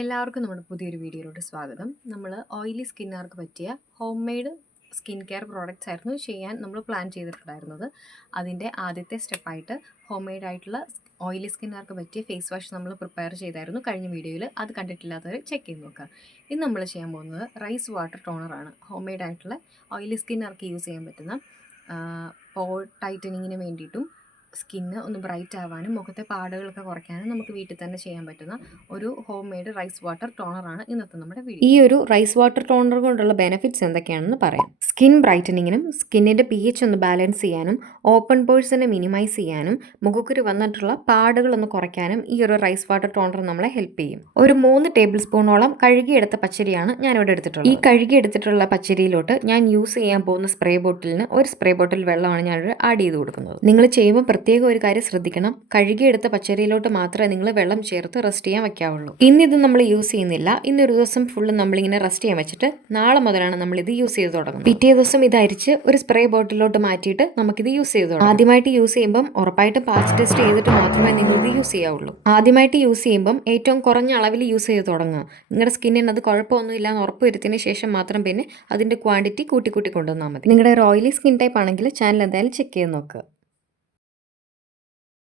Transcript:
എല്ലാവർക്കും നമ്മുടെ പുതിയൊരു വീഡിയോയിലോട്ട് സ്വാഗതം. നമ്മൾ ഓയിലി സ്കിന്നുകാർക്ക് പറ്റിയ home made skin care products ആയിരുന്നു ചെയ്യാൻ നമ്മൾ പ്ലാൻ ചെയ്തിട്ടുണ്ടായിരുന്നത്. അതിൻ്റെ ആദ്യത്തെ സ്റ്റെപ്പായിട്ട് ഹോം മെയ്ഡ് ആയിട്ടുള്ള ഓയിലി സ്കിന്നുകാർക്ക് പറ്റിയ ഫേസ് വാഷ് നമ്മൾ പ്രിപ്പയർ ചെയ്തായിരുന്നു കഴിഞ്ഞ വീഡിയോയിൽ. അത് കണ്ടിട്ടില്ലാത്തവർ ചെക്ക് ചെയ്ത് നോക്കുക. ഇന്ന് നമ്മൾ ചെയ്യാൻ പോകുന്നത് റൈസ് വാട്ടർ ടോണറാണ്. ഹോം മെയ്ഡ് ആയിട്ടുള്ള ഓയിലി സ്കിന്നുകാർക്ക് യൂസ് ചെയ്യാൻ പറ്റുന്ന പോർ ടൈറ്റനിങ്ങിന് വേണ്ടിയിട്ടും സ്കിന്ന് ഒന്ന് ബ്രൈറ്റ് ആവാനും മുഖത്തെ പാടുകളൊക്കെ കുറയ്ക്കാനും നമുക്ക് വീട്ടിൽ തന്നെ ചെയ്യാൻ പറ്റുന്ന ഒരു ഹോം മെയ്ഡ് റൈസ് വാട്ടർ ടോണറാണ് ഇന്നത്തെ നമ്മുടെ വീഡിയോ. ഈ ഒരു റൈസ് വാട്ടർ ടോണർ കൊണ്ടുള്ള ബെനിഫിറ്റ്സ് എന്തൊക്കെയാണെന്ന് പറയാം. സ്കിൻ ബ്രൈറ്റനിങ്ങിനും സ്കിന്നിൻ്റെ pH ഒന്ന് ബാലൻസ് ചെയ്യാനും ഓപ്പൺ പോഴ്സിനെ മിനിമൈസ് ചെയ്യാനും മുഖക്കുരു വന്നിട്ടുള്ള പാടുകളൊന്ന് കുറയ്ക്കാനും ഈ ഒരു റൈസ് വാട്ടർ ടോണർ നമ്മളെ ഹെൽപ്പ് ചെയ്യും. ഒരു 3 ടേബിൾ സ്പൂണോളം കഴുകിയെടുത്ത പച്ചരിയാണ് ഞാനിവിടെ എടുത്തിട്ടുള്ളത്. ഈ കഴുകിയെടുത്തിട്ടുള്ള പച്ചരിയിലോട്ട് ഞാൻ യൂസ് ചെയ്യാൻ പോകുന്ന സ്പ്രേ ബോട്ടിലിന് ഒരു സ്പ്രേ ബോട്ടിൽ വെള്ളമാണ് ഞാനിവിടെ ആഡ് ചെയ്ത് കൊടുക്കുന്നത്. നിങ്ങൾ ചെയ്യുമ്പോൾ പ്രത്യേകം ഒരു കാര്യം ശ്രദ്ധിക്കണം. കഴുകിയെടുത്ത പച്ചരിയിലോട്ട് മാത്രമേ നിങ്ങൾ വെള്ളം ചേർത്ത് റെസ്റ്റ് ചെയ്യാൻ വെക്കാവുള്ളൂ. ഇന്നിത് നമ്മൾ യൂസ് ചെയ്യുന്നില്ല. ഇന്നൊരു ദിവസം ഫുള്ള് നമ്മളിങ്ങനെ റെസ്റ്റ് ചെയ്യാൻ വെച്ചിട്ട് നാളെ മുതലാണ് നമ്മളിത് യൂസ് ചെയ്ത് തുടങ്ങുന്നത്. പിറ്റേ ദിവസം ഇത് അരിച്ച് ഒരു സ്പ്രേ ബോട്ടിലോട്ട് മാറ്റിയിട്ട് നമുക്കിത് യൂസ് ചെയ്ത് തുടങ്ങാം. ആദ്യമായിട്ട് യൂസ് ചെയ്യുമ്പം ഉറപ്പായിട്ടും പാച്ച് ടെസ്റ്റ് ചെയ്തിട്ട് മാത്രമേ നിങ്ങൾ ഇത് യൂസ് ചെയ്യാവുള്ളൂ. ആദ്യമായിട്ട് യൂസ് ചെയ്യുമ്പം ഏറ്റവും കുറഞ്ഞ അളവിൽ യൂസ് ചെയ്ത് തുടങ്ങുക. നിങ്ങളുടെ സ്കിന്നിന് അത് കുഴപ്പമൊന്നുമില്ല എന്ന് ഉറപ്പ് വരുത്തിയതിന് ശേഷം മാത്രം പിന്നെ അതിൻ്റെ ക്വാണ്ടിറ്റി കൂട്ടി കൊണ്ടുവന്നാൽ മതി. നിങ്ങളുടെ ഒരു ഓയിലി സ്കിൻ ടൈപ്പ് ആണെങ്കിൽ ചാനൽ എന്തായാലും ചെക്ക് ചെയ്ത് നോക്കുക.